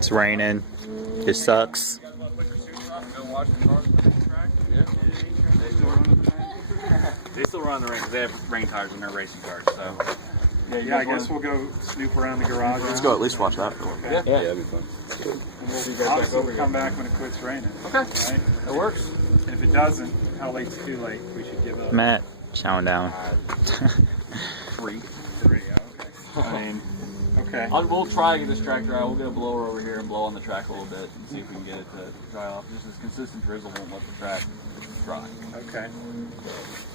It's raining. It sucks. They still run the ring because they have rain tires in their racing cars. So Yeah, I guess we'll go snoop around the garage. Let's go at least watch that. yeah, that'd be fun. And we'll obviously come back when it quits raining. Okay, Right? that works. And if it doesn't, how late's too late? We should give up. Matt, chowing down. 3. 3, okay. I mean, Okay. we'll try to get this track dry. We'll get a blower over here and blow on the track a little bit and see if we can get it to dry off. Just as consistent drizzle won't let the track dry. Okay.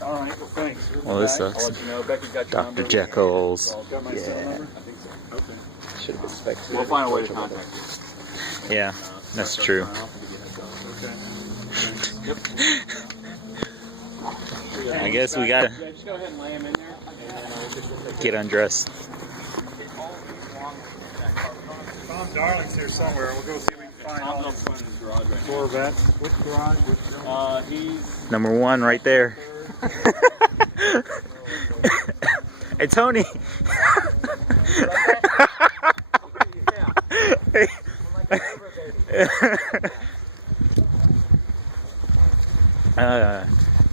All right. Well, thanks. Well, this I'll sucks. let you know. Becky's got your Dr. number. Jekyll's. Got my cell number? I think so. Okay. Should have expected. We'll find a way to contact you. Yeah, that's true. Yep. I guess we gotta Yeah, just go ahead and lay them in there. And then get undressed. Tom Darling's here somewhere. We'll go see if we can find all Tom's up his front in his garage right now. Corvettes. Which garage? Which garage? He's Number 1 right there. Hey, Tony.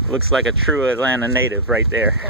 Looks like a true Atlanta native right there.